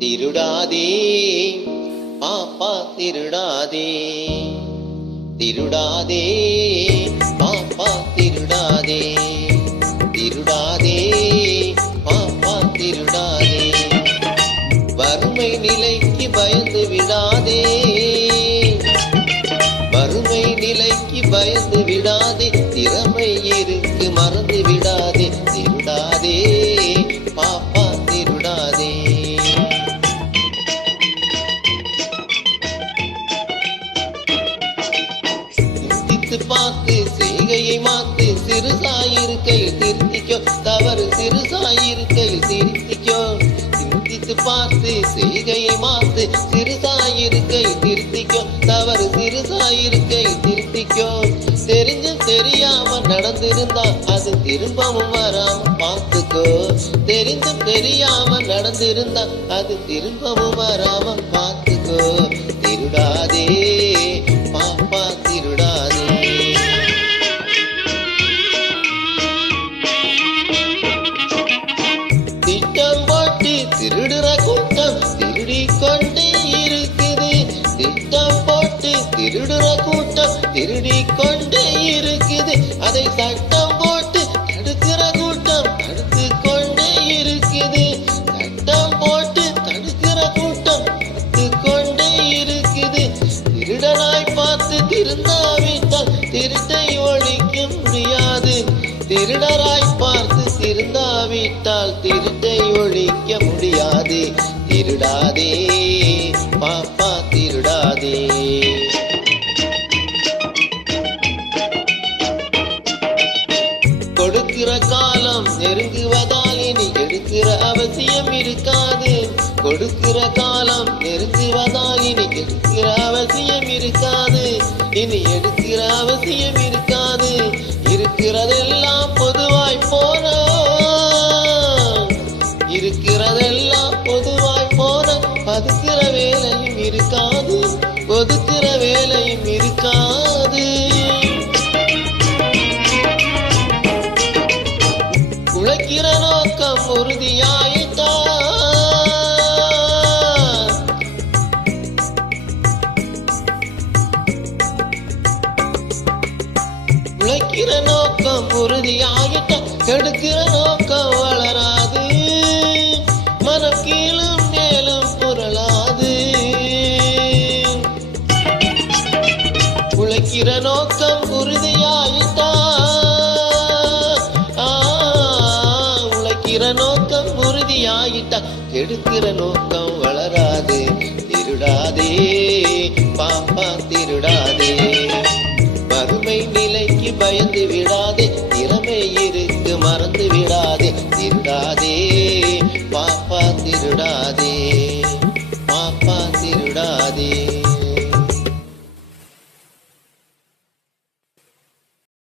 திருடாதே பாப்பா திருடாதே, திருடாதே பாப்பா திருடாதே, திருடாதே பாப்பா திருடாதே. வறுமை நிலைக்கு பயந்து விடாதே, வறுமை நிலைக்கு பயந்து விடாதே, திறமை இருக்கு மறந்து விடாதே. திருடாதே பாப்பா திருடாதே. பார்த்து செய்கையை மாத்து, சிறுசாயிருக்கையில் திருத்திக்கோ, தவறு சிறுசாயிருக்கையில் திருத்திக்கோ. சிந்தித்து பார்த்து செய்கையை மாத்து, சிறுசாயிருக்கையில் திருத்திக்கோ, தவறு சிறுசாயிருக்கையில் திருத்திக்கோ. தெரிஞ்சும் தெரியாம நடந்திருந்தா அது திரும்பவும் வராம பார்த்துக்கோ. தெரிஞ்சும் தெரியாம நடந்திருந்தா அது திரும்பவும் வராம பார்த்துக்கோ. திருடாதே பாப்பா திருடாதே. திட்டம் போட்டு திருடுற கூட்டம் திருடிக்கொண்டே இருக்குது, திட்டம் போட்டு திருடுற கூட்டம் திருடிக்கொண்டே இருக்குது. அதை சட்டம் போட்டு தடுக்கிற கூட்டம் தடுத்து கொண்டே இருக்குது, சட்டம் போட்டு தடுக்கிற கூட்டம் தடுத்து கொண்டே இருக்குது. திருடனாய் பார்த்து திருந்தாவிட்டால் திருட்டை ஒழிக்க முடியாது, திருடராய் பார்த்து திருந்தாவிட்டால் திருட்டை ஒழிக்க முடியாது. திருடாதே பாப்பா திருடாதே. கொடுக்கிற காலம் நெருங்குவதால் இனி எடுக்கிற அவசியம் இருக்காது, கொடுக்கிற காலம் நெருங்குவதால் இனி எடுக்கிற அவசியம் இருக்காது, இனி எடுக்கிற அவசியம் இருக்காது. இருக்கிறதெல்லாம் பொதுவாய் போன, இருக்கிறதெல்லாம் பொதுவாய் போன, பதுக்கிற வேலையும் இருக்காது, ஒதுக்கிற வேலையும் இருக்காது. உழைக்கிற நோக்கம் உறுதியாயிட்டா, உழைக்கிற நோக்கம் உறுதியாயிட்டா, கெடுக்கிற நோக்கம் வளராது, மனம் கீழும் மேலும் புரளாது. உழைக்கிற நோக்கம் உறுதியாயிட்டா, உழைக்கிற நோக்கம் உறுதியாயிட்டா, கெடுக்கிற நோக்கம் வளராது. திருடாதே பாப்பா திருடாதே. வறுமை நிலைக்கு பயந்து